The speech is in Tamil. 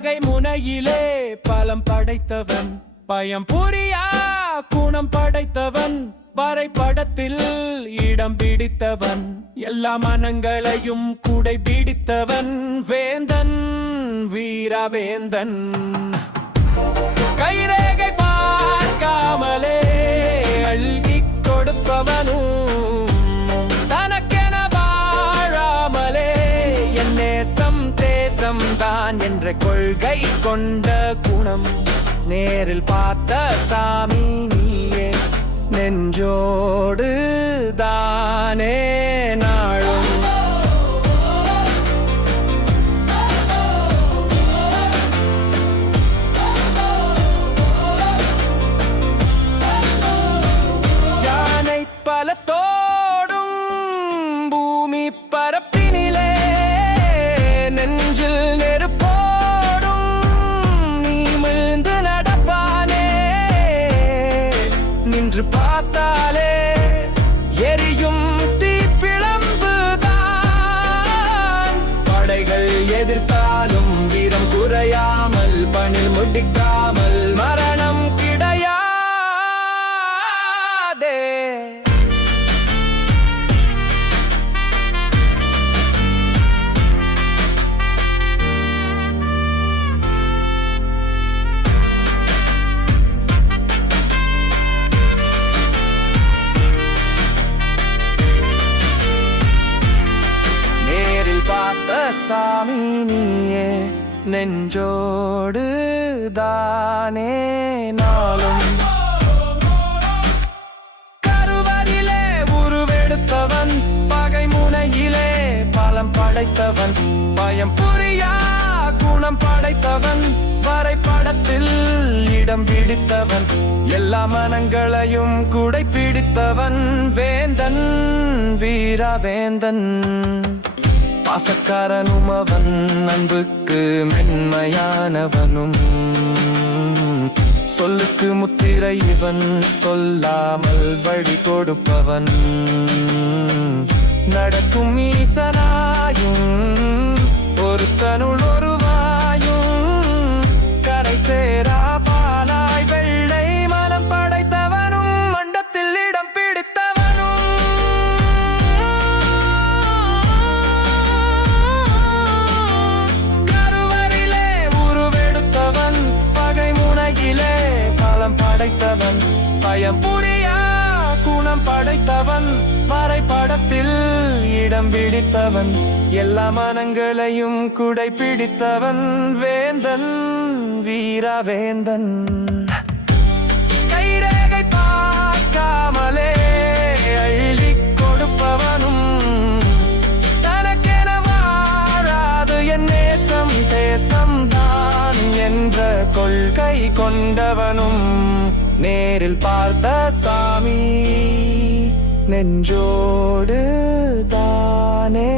பகை முனையிலே பலம் படைத்தவன் பயம் புரியா குணம் படைத்தவன் வரைபடத்தில் இடம் பிடித்தவன் எல்லா மனங்களையும் கூடை பிடித்தவன் வேந்தன் வீரவேந்தன். கைரே தான் என்ற கொள்கை கொண்ட குணம். நேரில் பார்த்த சாமி நீயே நெஞ்சோடு தானே நாளும். யானை பலத்தோடும் பூமி பரப்பு நின்று பார்த்தாலே எரியும் தீப்பிழம்புதான் படைகள் எதிர்த்தாலும் வீரம் குறையாமல் பணில் முடிக்காமல் மரணம் கிடையாதே. சாமி நீயே நெஞ்சோடு தானே நாளும். கருவரிலே உருவெடுத்தவன் பகை முனையிலே பலம் படைத்தவன். பயம் புரியா குணம் படைத்தவன் வரைபடத்தில் இடம் பிடித்தவன். எல்லா மனங்களையும் குடை பிடித்தவன் வேந்தன் வீரவேந்தன். பாசக்காரனும் அவன் அன்புக்கு மென்மையானவனும். சொல்லுக்கு முத்திரை இவன் சொல்லாமல் வழி கொடுப்பவன். படத்தில் இடம் பிடித்தவன் எல்லா மனங்களையும் குடை பிடித்தவன் வேந்தன் வீரவேந்தன். கைரேகை பார்க்காமலே அள்ளிக் கொடுப்பவனும் தனக்கென வாழாது என் நேசம் தேசம் தான் என்ற கொள்கை கொண்டவனும் நேரில் பார்த்த சாமி. நெஞ்சோடு தானே